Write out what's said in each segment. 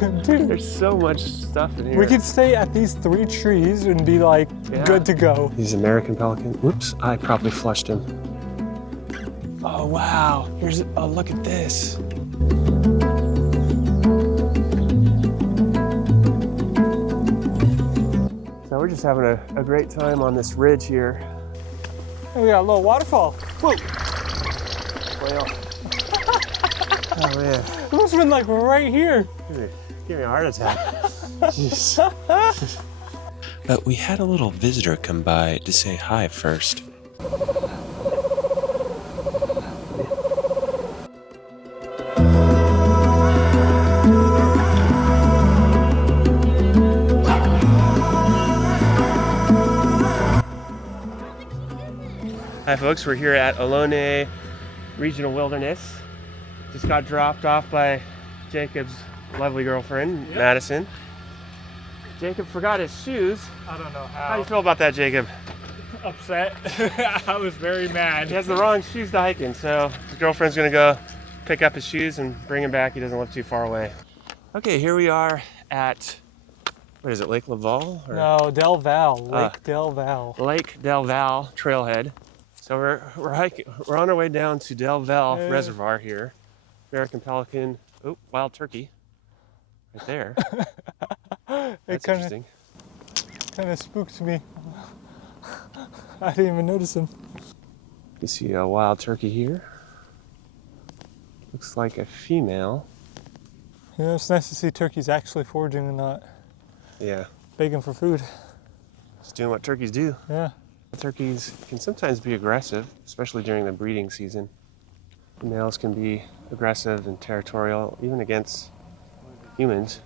Dude, There's so much stuff in here. we could stay at these 3 trees and be like good to go. These American pelicans. Whoops, I probably flushed him. Oh wow, oh look at this. So we're just having a great time on this ridge here. And we got a little waterfall. Whoa! Whale. Oh man. It must have been like right here. Give me a heart attack. Jeez. But we had a little visitor come by to say hi first. Hi folks, we're here at Ohlone Regional Wilderness. Just got dropped off by Jacob's lovely girlfriend, yep. Madison. Jacob forgot his shoes. I don't know How do you feel about that, Jacob? Upset. I was very mad. He has the wrong shoes to hike in, so his girlfriend's gonna go pick up his shoes and bring him back. He doesn't live too far away. Okay, here we are at, what is it, Lake Laval? Or? No, Del Val, Lake Del Val. Lake Del Val trailhead. So we're hiking. We're on our way down to Del Val Reservoir here. American pelican. Oh, wild turkey. Right there. That's interesting. Kind of spooked me. I didn't even notice him. You see a wild turkey here. Looks like a female. You know, it's nice to see turkeys actually foraging and not begging for food. Just doing what turkeys do. Yeah. Turkeys can sometimes be aggressive, especially during the breeding season. The males can be aggressive and territorial, even against humans.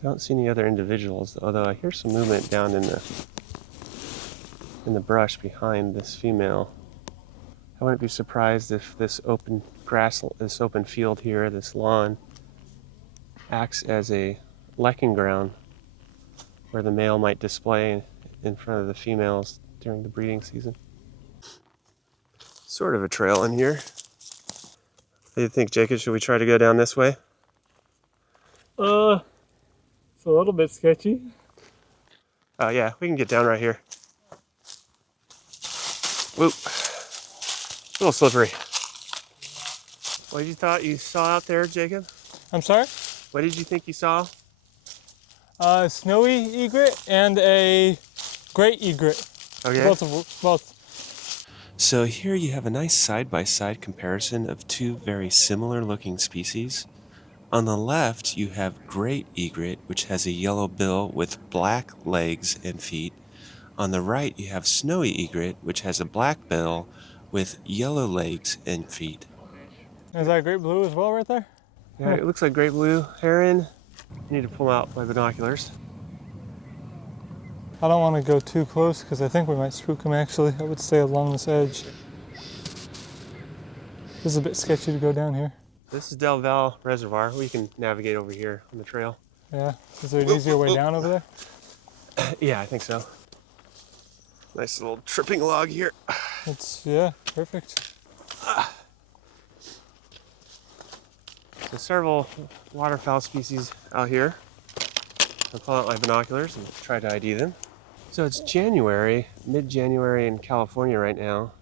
I don't see any other individuals, although I hear some movement down in the brush behind this female. I wouldn't be surprised if this open field here, this lawn, acts as a lecking ground where the male might display in front of the females during the breeding season. Sort of a trail in here. What do you think, Jacob? Should we try to go down this way? It's a little bit sketchy. Oh yeah, we can get down right here. Whoop. A little slippery. What did you thought you saw out there, Jacob? I'm sorry? What did you think you saw? A snowy egret and a great egret. Okay. Both. So here you have a nice side-by-side comparison of two very similar looking species. On the left you have great egret, which has a yellow bill with black legs and feet. On the right you have snowy egret, which has a black bill with yellow legs and feet. Is that great blue as well right there? Yeah, it looks like great blue heron. You need to pull out my binoculars. I don't want to go too close because I think we might spook him actually. I would stay along this edge. This is a bit sketchy to go down here. This is Del Val Reservoir. We can navigate over here on the trail. Yeah. Is there an easier way down over there? Yeah, I think so. Nice little tripping log here. Yeah, perfect. So several waterfowl species out here. I'll pull out my binoculars and try to ID them. So it's January, mid-January in California right now,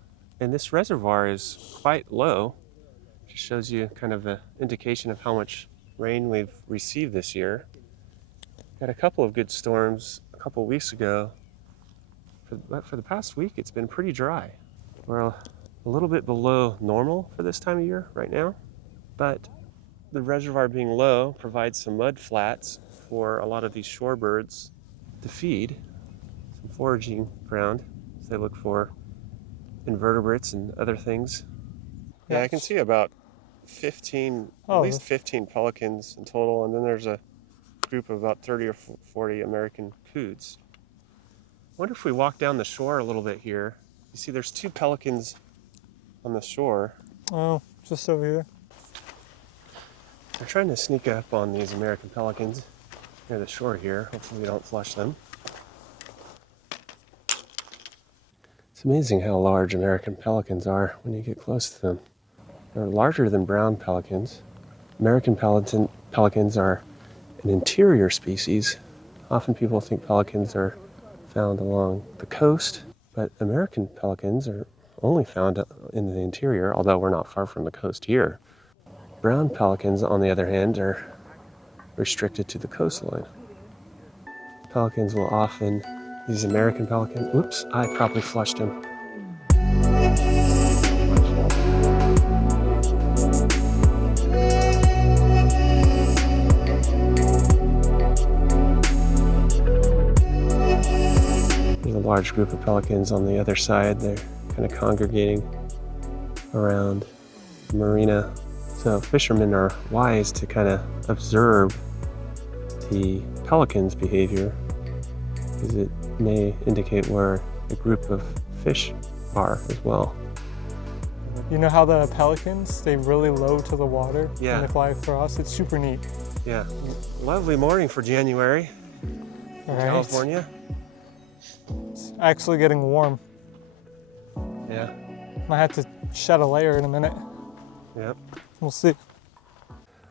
and this reservoir is quite low. Just shows you kind of an indication of how much rain we've received this year. Had a couple of good storms a couple of weeks ago. For the past week, it's been pretty dry. We're a little bit below normal for this time of year right now, but the reservoir being low provides some mud flats for a lot of these shorebirds to feed, some foraging ground as they look for invertebrates and other things. Yeah, I can see about 15, at least 15 pelicans in total, and then there's a group of about 30 or 40 American coots. I wonder if we walk down the shore a little bit here. You see there's 2 pelicans on the shore. Oh, just over here. We're trying to sneak up on these American pelicans near the shore here. Hopefully we don't flush them. It's amazing how large American pelicans are when you get close to them. They're larger than brown pelicans. American pelicans are an interior species. Often people think pelicans are found along the coast, but American pelicans are only found in the interior, although we're not far from the coast here. Brown pelicans, on the other hand, are restricted to the coastline. Pelicans will often, these American pelicans, oops, I probably flushed him. There's a large group of pelicans on the other side. They're kind of congregating around the marina. So fishermen are wise to kind of observe the pelican's behavior, because it may indicate where a group of fish are as well. You know how the pelicans stay really low to the water Yeah. when they fly across? It's super neat. Yeah, lovely morning for January in Right. California. It's actually getting warm. Yeah, Might have to shed a layer in a minute. yep. We'll see.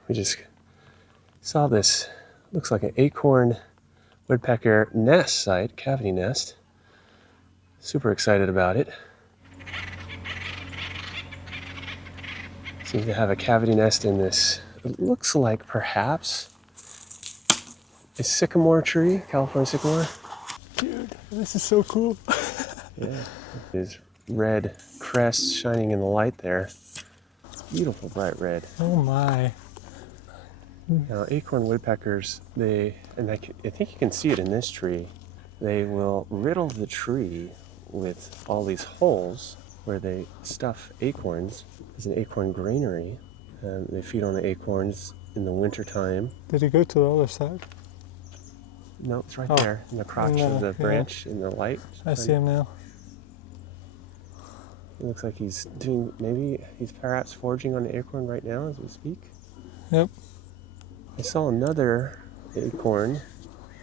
We just saw this, looks like an acorn woodpecker nest site, cavity nest. Super excited about it. Seems to have a cavity nest in this, it looks like perhaps a sycamore tree, California sycamore. Dude, this is so cool. Yeah, there's red crests shining in the light there. Beautiful bright red. Oh my. Now, acorn woodpeckers, I think you can see it in this tree. They will riddle the tree with all these holes where they stuff acorns. There's an acorn granary. They feed on the acorns in the wintertime. Did he go to the other side? No, it's right Oh, there in the crotch of the branch in the light. I see him now. It looks like he's doing, maybe he's perhaps foraging on the acorn right now as we speak. Yep. I saw another acorn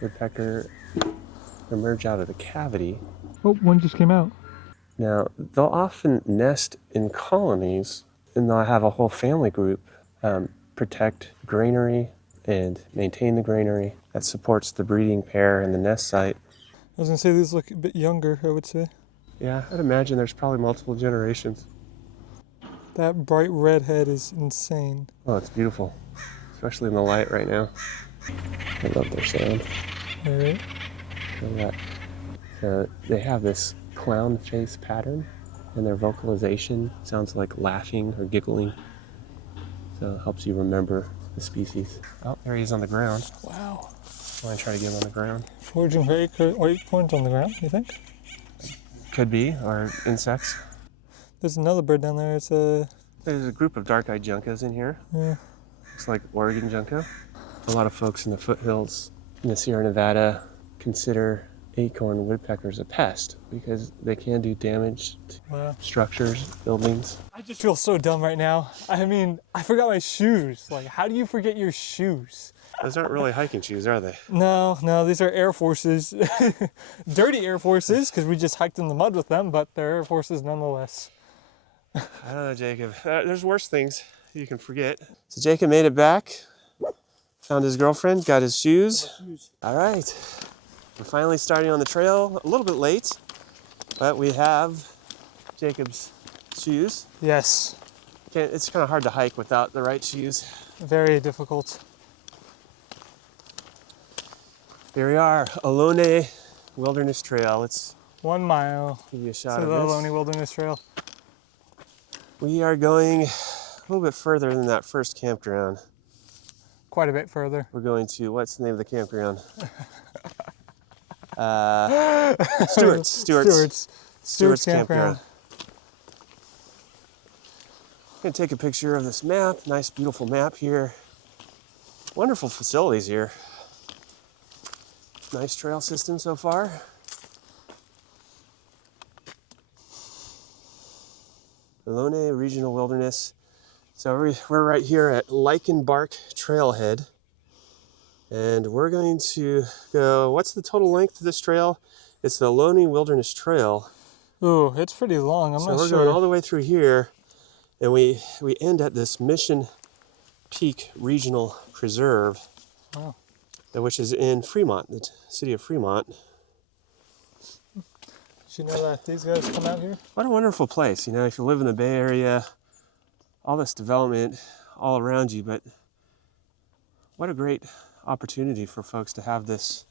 woodpecker emerge out of the cavity. Oh, one just came out. Now, they'll often nest in colonies, and they'll have a whole family group protect granary and maintain the granary. That supports the breeding pair and the nest site. I was gonna say these look a bit younger, I would say. Yeah, I'd imagine there's probably multiple generations. That bright red head is insane. Oh, it's beautiful, especially in the light right now. I love their sound. All right. So they have this clown face pattern, and their vocalization sounds like laughing or giggling. So it helps you remember the species. Oh, there he is on the ground. Wow. I want to try to get him on the ground. Foraging for acorns on the ground, you think? Could be, or insects. There's another bird down there. It's a... There's a group of dark-eyed juncos in here. Yeah. Looks like Oregon junco. A lot of folks in the foothills in the Sierra Nevada consider acorn woodpeckers a pest because they can do damage to structures, buildings. I just feel so dumb right now. I mean, I forgot my shoes. Like, how do you forget your shoes? Those aren't really hiking shoes, are they? No, these are Air Forces. Dirty Air Forces, because we just hiked in the mud with them, but they're Air Forces nonetheless. I don't know, Jacob. There's worse things you can forget. So Jacob made it back, found his girlfriend, got his shoes. All right, we're finally starting on the trail, a little bit late, but we have Jacob's shoes. Yes. It's kind of hard to hike without the right shoes. Very difficult. Here we are, Ohlone Wilderness Trail. Let's 1 mile give you a shot to of the this. Ohlone Wilderness Trail. We are going a little bit further than that first campground. Quite a bit further. We're going to, what's the name of the campground? Stewart's Campground. I'm gonna take a picture of this map. Nice, beautiful map here. Wonderful facilities here. Nice trail system so far. Ohlone Regional Wilderness. So we're right here at Lichen Bark Trailhead. And we're going to go, what's the total length of this trail? It's the Ohlone Wilderness Trail. Ooh, it's pretty long. I'm not sure. So we're going all the way through here, and we end at this Mission Peak Regional Preserve. Wow. which is in Fremont, the city of Fremont. Did you know that these guys come out here? What a wonderful place. You know, if you live in the Bay Area, all this development all around you, but what a great opportunity for folks to have this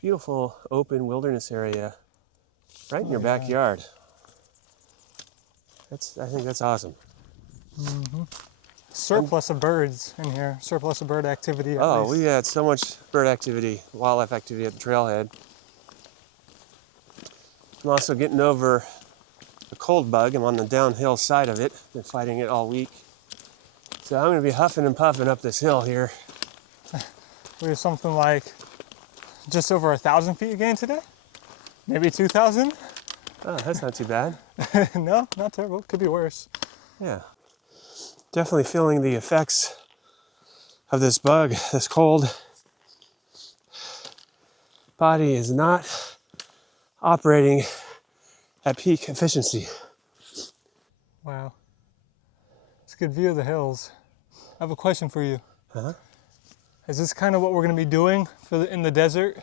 beautiful open wilderness area right in your backyard. I think that's awesome. Surplus of birds in here. Surplus of bird activity. Oh, least. we had so much bird activity, wildlife activity at the trailhead. I'm also getting over a cold bug. I'm on the downhill side of it. Been fighting it all week. So I'm gonna be huffing and puffing up this hill here. We have something like just over 1,000 feet again today. Maybe 2,000. Oh, that's not too bad. No, not terrible. Could be worse. Yeah. Definitely feeling the effects of this bug, this cold. Body is not operating at peak efficiency. Wow. It's a good view of the hills. I have a question for you. Uh-huh. Is this kind of what we're going to be doing in the desert?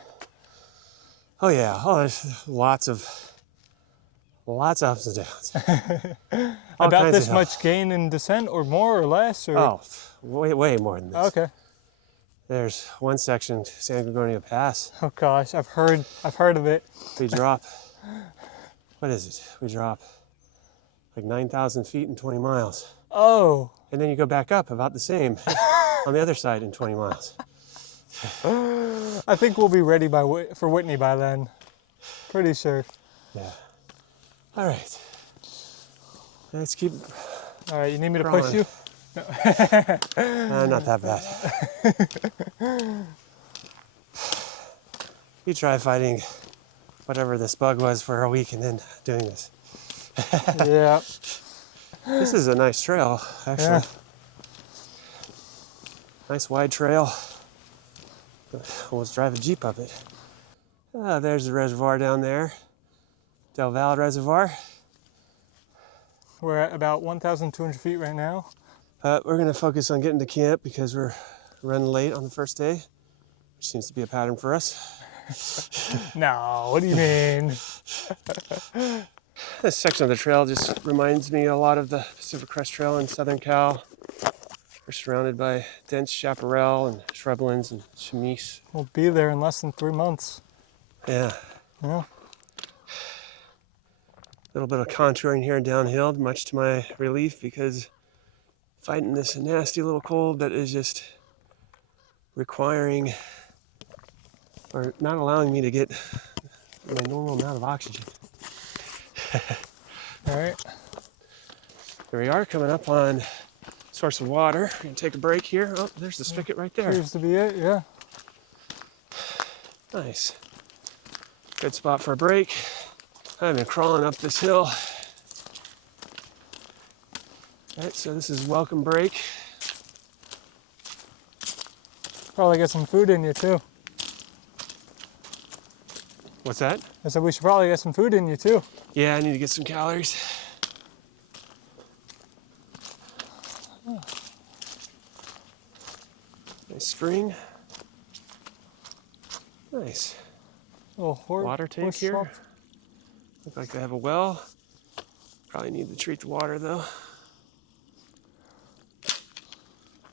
Oh yeah. Oh, there's lots of ups and downs. About this much gain in descent, or more or less? Or? Oh, way more than this. Okay. There's one section, San Gorgonio Pass. Oh gosh, I've heard of it. We drop, what is it? We drop like 9,000 feet in 20 miles. Oh. And then you go back up about the same on the other side in 20 miles. I think we'll be ready for Whitney by then. Pretty sure. Yeah. All right. Let's keep. All right, you need me to crawling. push you? Not that bad. You try fighting whatever this bug was for a week and then doing this. Yeah. This is a nice trail, actually. Yeah. Nice wide trail. Almost drive a Jeep up it. There's the reservoir down there. Del Valle Reservoir. We're at about 1,200 feet right now. We're going to focus on getting to camp because we're running late on the first day, which seems to be a pattern for us. No, what do you mean? This section of the trail just reminds me a lot of the Pacific Crest Trail in Southern Cal. We're surrounded by dense chaparral and shrublands and chamise. We'll be there in less than 3 months. Yeah. Yeah. A little bit of contouring here and downhill, much to my relief, because fighting this nasty little cold that is just requiring or not allowing me to get my normal amount of oxygen. All right. Here we are, coming up on source of water. We're gonna take a break here. Oh, there's the spigot right there. Appears to be it, yeah. Nice. Good spot for a break. I've been crawling up this hill. All right, so this is welcome break. Probably get some food in you too. What's that? I said we should probably get some food in you too. Yeah, I need to get some calories. Nice spring. Nice. Little Water tank horse here. shop. Look like they have a well. Probably need to treat the water though.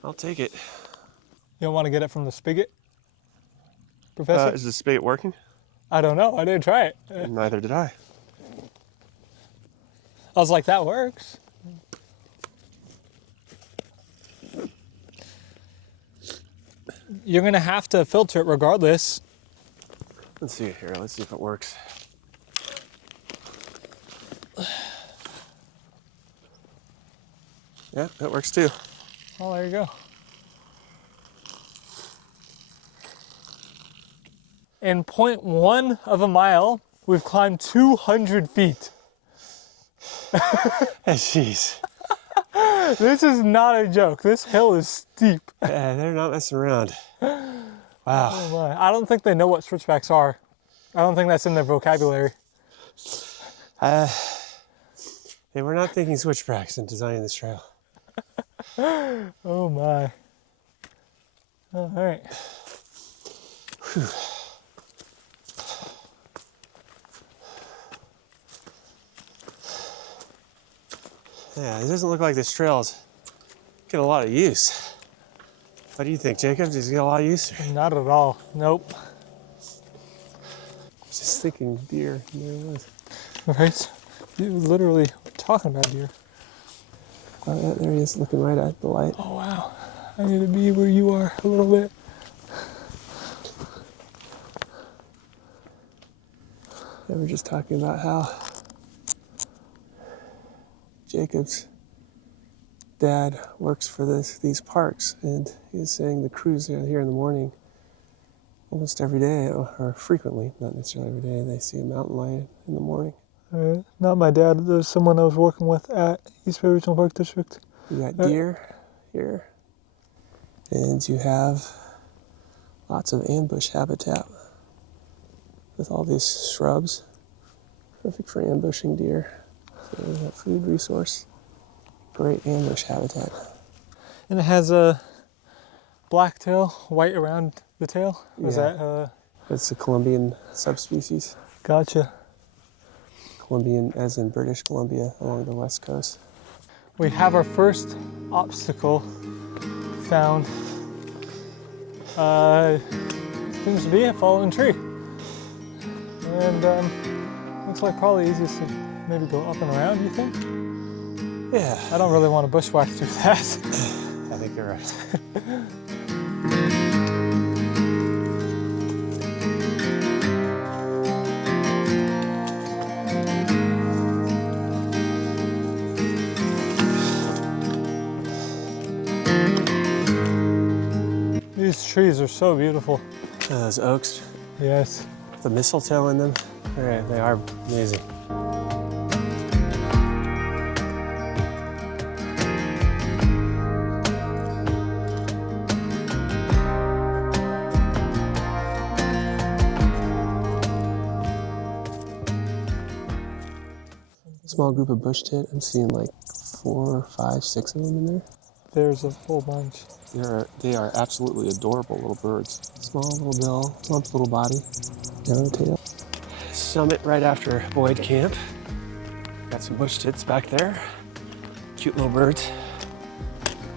I'll take it. You don't want to get it from the spigot, Professor? Is the spigot working? I don't know. I didn't try it. Neither did I. I was like, that works. You're going to have to filter it regardless. Let's see here. Let's see if it works. Yeah, that works too. Oh, there you go. In 0.1 of a mile, we've climbed 200 feet. Jeez. This is not a joke. This hill is steep. Yeah, they're not messing around. Wow. Oh my. I don't think they know what switchbacks are. I don't think that's in their vocabulary. They were not thinking switchbacks in designing this trail. Oh my. All right. Yeah, it doesn't look like this trail's get a lot of use. What do you think, Jacob? Does it get a lot of use? Not at all. Nope. Just thinking deer. There it is. Right? You literally were talking about deer. Oh, there he is, looking right at the light. Oh wow. I need to be where you are a little bit. They were just talking about how Jacob's dad works for these parks, and he was saying the crews out here in the morning, almost every day, or frequently, not necessarily every day, they see a mountain lion in the morning. Not my dad. There's someone I was working with at East Bay Regional Park District. You got deer here, and you have lots of ambush habitat with all these shrubs, perfect for ambushing deer. So there's a food resource, great ambush habitat. And it has a black tail, white around the tail. Is Yeah. that It's a Colombian subspecies. gotcha? Colombian as in British Columbia along the west coast. We have our first obstacle found. Seems to be a fallen tree. And looks like probably easiest to maybe go up and around, you think? Yeah, I don't really want to bushwhack through that. I think you're right. These trees are so beautiful. Those oaks, Yes. the mistletoe in them, they are amazing. Small group of bush tit. I'm seeing like 4, 5, 6 of them in there. There's a whole bunch. They are absolutely adorable little birds. Small little bill, plump little body, yellow tail. Summit right after Boyd Camp. Got some bush tits back there. Cute little birds.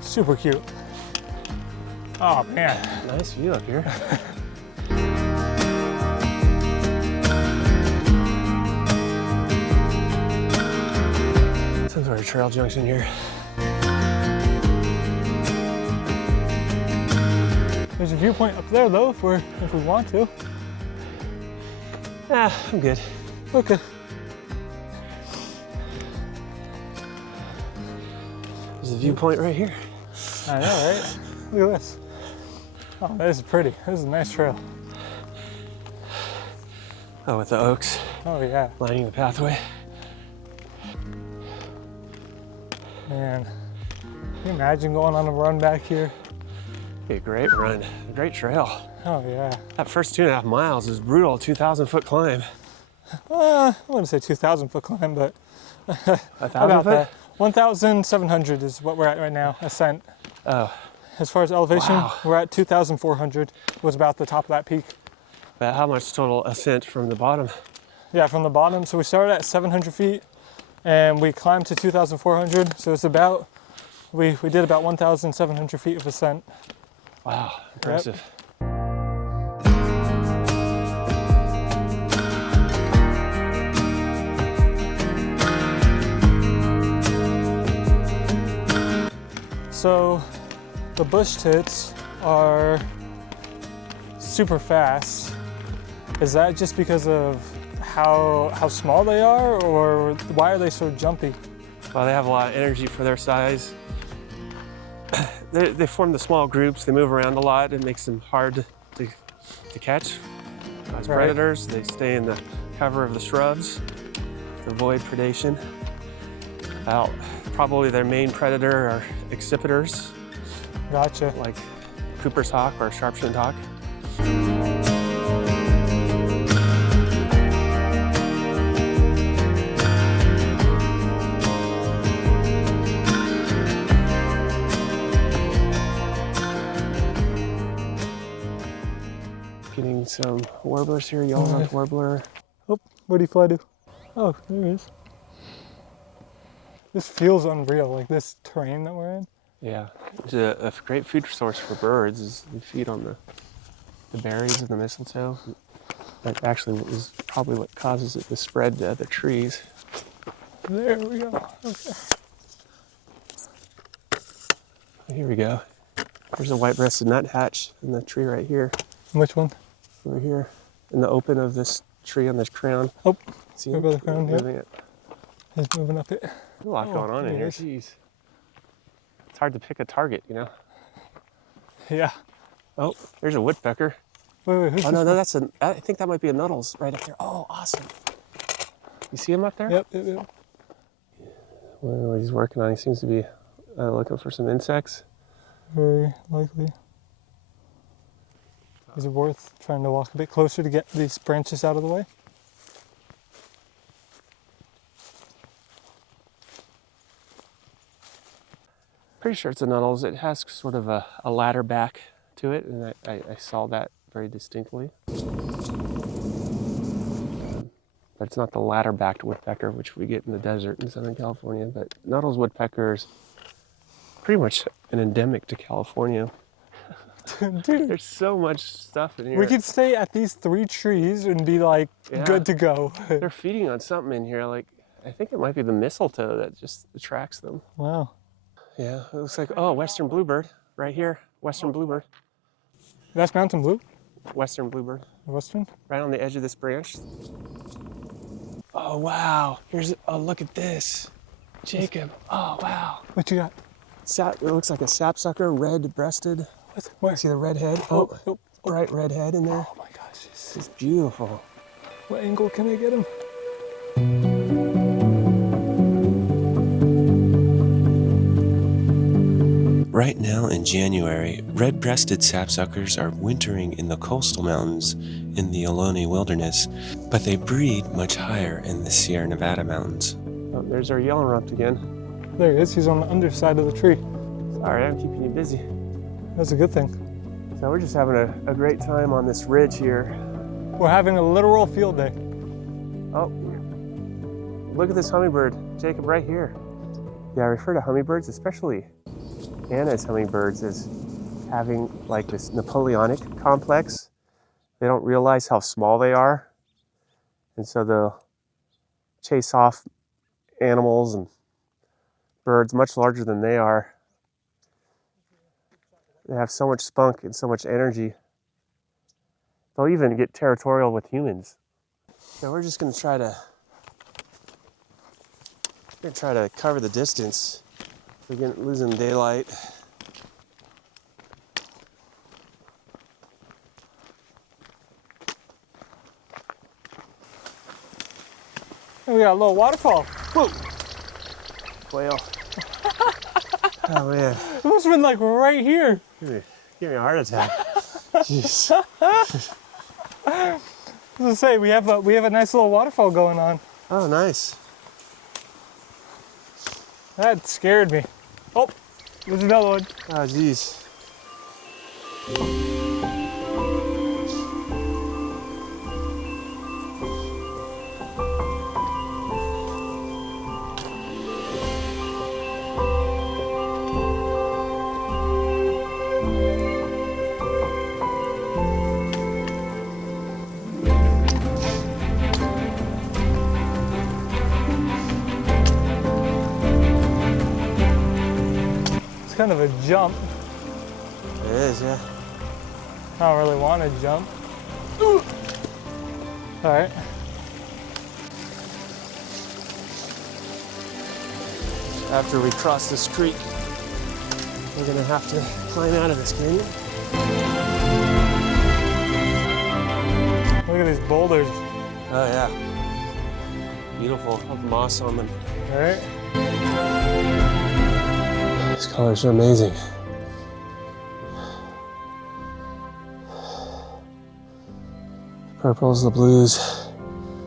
Super cute. Oh man. Nice view up here. Some sort of trail junction here. There's a viewpoint up there though if we want to. Ah, I'm good. Okay. There's a viewpoint right here. I know, right? Look at this. Oh, this is pretty. This is a nice trail. Oh, with the oaks Oh yeah. lining the pathway. Man, can you imagine going on a run back here? Be a great run, a great trail. Oh yeah. That first 2.5 miles is brutal, 2,000-foot climb. I wouldn't say 2,000 foot climb, but 1,000 about foot? that. 1,700 is what we're at right now, ascent. Oh, As far as elevation, Wow. we're at 2,400, was about the top of that peak. but how much total ascent from the bottom? Yeah, from the bottom. So we started at 700 feet and we climbed to 2,400. So it's about, we did about 1,700 feet of ascent. Wow, impressive. So the bush tits are super fast. Is that just because of how small they are, or why are they so jumpy? Well, they have a lot of energy for their size. They form the small groups, they move around a lot, it makes them hard to catch. As Right. predators, they stay in the cover of the shrubs to avoid predation. Probably their main predator are accipiters, Gotcha. like Cooper's hawk or sharp-shinned hawk. Getting some warblers here, yellow-rumped warbler. Oh, where'd he fly to? Oh, there he is. This feels unreal, like this terrain that we're in. Yeah, it's a great food source for birds. Is they feed on the berries of the mistletoe. That actually is probably what causes it to spread to other trees. There we go. Okay. Here we go. There's a white-breasted nuthatch in the tree right here. Which one? Over here, in the open of this tree on this crown. Oh, see there him? goes the crown. Moving Yep. it. He's moving up it. There's a lot going on in here. Jeez, it's hard to pick a target, you know. Yeah. Oh, there's a woodpecker. Wait, who's Oh this no, one? no, that's a. I think that might be a Nuttall's right up there. Oh, awesome. You see him up there? Yep. Well, what he's working on, he seems to be looking for some insects. Very likely. Is it worth trying to walk a bit closer to get these branches out of the way? Pretty sure it's a Nuttall's. It has sort of a ladder back to it, and I saw that very distinctly. But it's not the ladder-backed woodpecker, which we get in the desert in Southern California. But Nuttall's woodpecker is pretty much an endemic to California. Dude, There's so much stuff in here. we could stay at these 3 trees and be like good to go. They're feeding on something in here. Like, I think it might be the mistletoe that just attracts them. Wow. Yeah, it looks like, oh, western bluebird right here. Western bluebird. That's mountain blue? Western bluebird. Western? Right on the edge of this branch. Oh, wow. Oh, look at this. Jacob. Oh, wow. What you got? It looks like a sapsucker, red-breasted. What? Where? See the red head? Oh, bright red head in there. Oh my gosh. It's beautiful. What angle can I get him? Right now in January, red-breasted sapsuckers are wintering in the coastal mountains in the Ohlone Wilderness, but they breed much higher in the Sierra Nevada mountains. Oh, there's our yellow-rumped again. There he is. He's on the underside of the tree. Sorry, I'm keeping you busy. That's a good thing. So we're just having a great time on this ridge here. We're having a literal field day. Oh, look at this hummingbird, Jacob, right here. Yeah, I refer to hummingbirds, especially Anna's hummingbirds, as having like this Napoleonic complex. They don't realize how small they are, and so they'll chase off animals and birds much larger than they are. They have so much spunk and so much energy. They'll even get territorial with humans. So we're just gonna try to cover the distance. We're losing daylight. And we got a little waterfall. Whoa. Quail. Oh man. It must have been like right here. Give me a heart attack. Jeez. I was gonna say, we have a nice little waterfall going on. Oh, nice. That scared me. Oh, there's another one. Oh, geez. It's kind of a jump. It is, yeah. I don't really want to jump. Ooh. All right. After we cross this creek, we're gonna have to climb out of this canyon. Look at these boulders. Oh yeah. Beautiful, have moss on them. All right. These colors are amazing. The purples, the blues,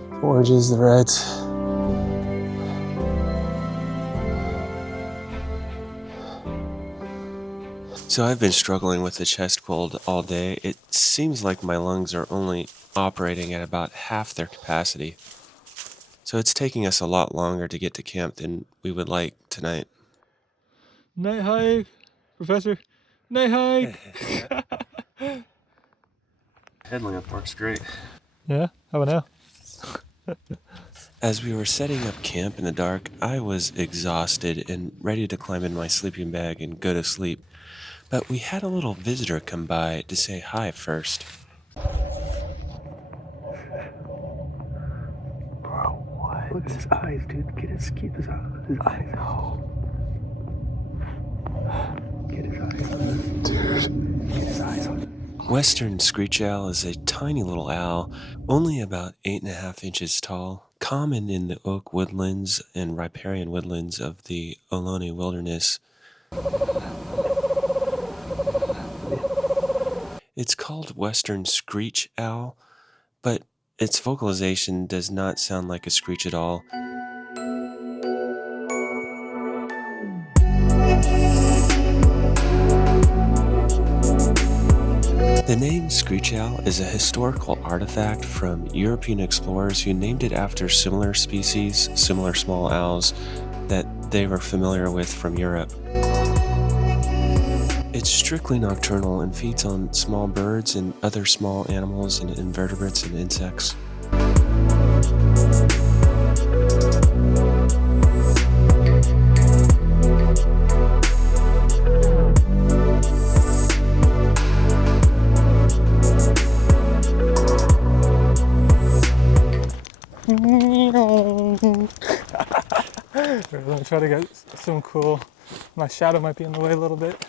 the oranges, the reds. So I've been struggling with the chest cold all day. It seems like my lungs are only operating at about half their capacity. So it's taking us a lot longer to get to camp than we would like tonight. Night hike, Professor. Night hike. Headlamp works great. Yeah, how about now? As we were setting up camp in the dark, I was exhausted and ready to climb in my sleeping bag and go to sleep. But we had a little visitor come by to say hi first. Bro, what? Look at his eyes, dude. Keep his eyes. I know. Get his eyes on this. Dude. Get his eyes on it. Western screech owl is a tiny little owl, only about 8.5 inches tall, common in the oak woodlands and riparian woodlands of the Ohlone Wilderness. It's called Western screech owl, but its vocalization does not sound like a screech at all. The name screech owl is a historical artifact from European explorers who named it after similar species, similar small owls, that they were familiar with from Europe. It's strictly nocturnal and feeds on small birds and other small animals and invertebrates and insects. Let me try to get some cool. My shadow might be in the way a little bit.